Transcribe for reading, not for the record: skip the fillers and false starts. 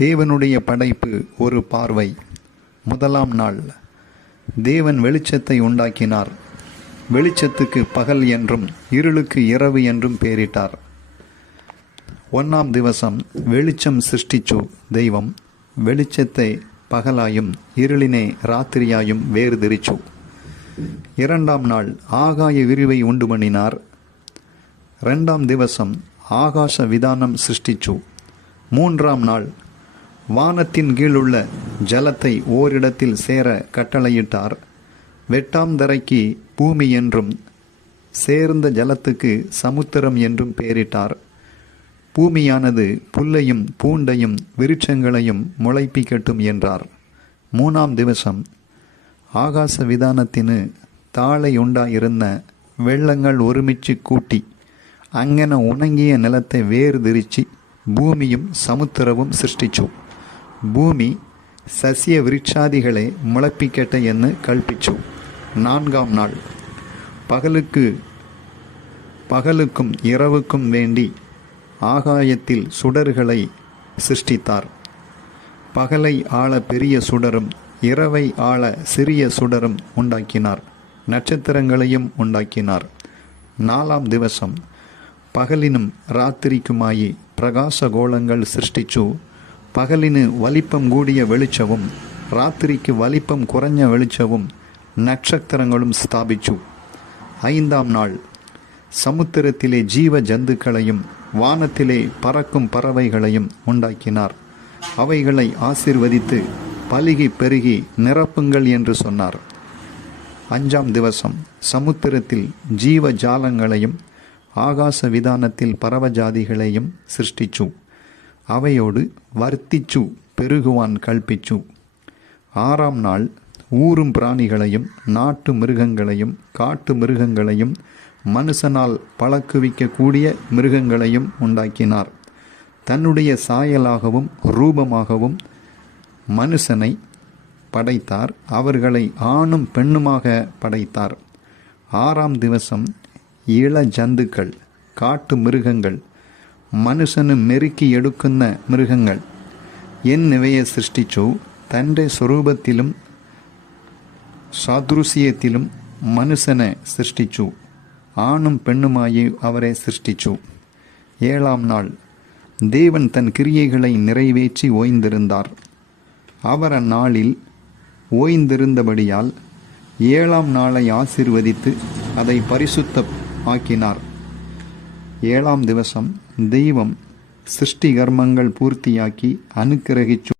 தேவனுடைய படைப்பு ஒரு பார்வை. முதலாம் நாள். தேவன் வெளிச்சத்தை உண்டாக்கினார். வெளிச்சத்துக்கு பகல் என்றும் இருளுக்கு இரவு என்றும் பெயரிட்டார். 1ஆம் திவசம். வெளிச்சம் சிருஷ்டிச்சு தெய்வம் வெளிச்சத்தை பகலாயும் இருளினை ராத்திரியாயும் வேறுதிரிச்சு. 2ஆம் நாள். ஆகாய விரிவை உண்டு பண்ணினார். 2ஆம் திவசம். ஆகாச விதானம் சிருஷ்டிச்சு. 3ஆம் நாள். வானத்தின் கீழுள்ள ஜலத்தை ஓரிடத்தில் சேர கட்டளையிட்டார். வெட்டாந்தரைக்கு பூமி என்றும் சேர்ந்த ஜலத்துக்கு சமுத்திரம் என்றும் பெயரிட்டார். பூமியானது புல்லையும் பூண்டையும் விருட்சங்களையும் முளைப்பிக்கட்டும் என்றார். 3ஆம் திவசம். ஆகாச விதானத்தினு தாளை உண்டாயிருந்த வெள்ளங்கள் ஒருமிச்சு கூட்டி அங்கன உணங்கிய நிலத்தை வேறுதிரிச்சு பூமியும் சமுத்திரவும் சிருஷ்டிச்சு. பூமி சசிய விருட்சாதிகளை முளைப்பிக்கட்ட என்று கல்பிச்சு. 4ஆம் நாள். பகலுக்கும் இரவுக்கும் வேண்டி ஆகாயத்தில் சுடர்களை சிருஷ்டித்தார். பகலை ஆள பெரிய சுடரும் இரவை ஆள சிறிய சுடரும் உண்டாக்கினார். நட்சத்திரங்களையும் உண்டாக்கினார். 4ஆம் திவசம். பகலினும் ராத்திரிக்குமாயி பிரகாச கோலங்கள் சிருஷ்டிச்சு பகலினு வலிப்பம் கூடிய வெளிச்சவும் ராத்திரிக்கு வலிப்பம் குறைஞ்ச வெளிச்சவும் நட்சத்திரங்களும் ஸ்தாபிச்சு. 5ஆம் நாள். சமுத்திரத்திலே ஜீவ ஜந்துக்களையும் வானத்திலே பறக்கும் பறவைகளையும் உண்டாக்கினார். அவைகளை ஆசீர்வதித்து பலுகி பெருகி நிரப்புங்கள் என்று சொன்னார். 5ஆம் திவசம். சமுத்திரத்தில் ஜீவ ஜாலங்களையும் ஆகாச விதானத்தில் பரவஜாதிகளையும் சிருஷ்டிச்சு அவையோடு வர்த்திச்சு பெருகுவான் கல்பிச்சு. 6ஆம் நாள். ஊரும் பிராணிகளையும் நாட்டு மிருகங்களையும் காட்டு மிருகங்களையும் மனுஷனால் பழக்குவிக்கக்கூடிய மிருகங்களையும் உண்டாக்கினார். தன்னுடைய சாயலாகவும் ரூபமாகவும் மனுஷனை படைத்தார். அவர்களை ஆணும் பெண்ணுமாக படைத்தார். 6ஆம் திவசம். இள ஜந்துக்கள் காட்டு மிருகங்கள் மனுஷனு மெருக்கி எடுക്കുന്ന மிருகங்கள் എന്നിവയെ സൃഷ്ടിച്ചു. തൻ്റെ സ്വരൂപത്തിലും സാദൃശ്യത്തിലും മനുഷ്യനെ സൃഷ്ടിച്ചു. ஆணும் பெண்ணுமாயி அவரை சிருஷ்டிச்சு. 7ஆம் நாள். தேவன் தன் கிரியைகளை நிறைவேற்றி ஓய்ந்திருந்தார். அவர் அந்நாளில் ஓய்ந்திருந்தபடியால் 7ஆம் நாளை ஆசீர்வதித்து அதை பரிசுத்த ஆக்கினார். 7ஆம் திவசம். தெய்வம் சிருஷ்டி கர்மங்கள் பூர்த்தியாக்கி அனுக்கிரகிச்சு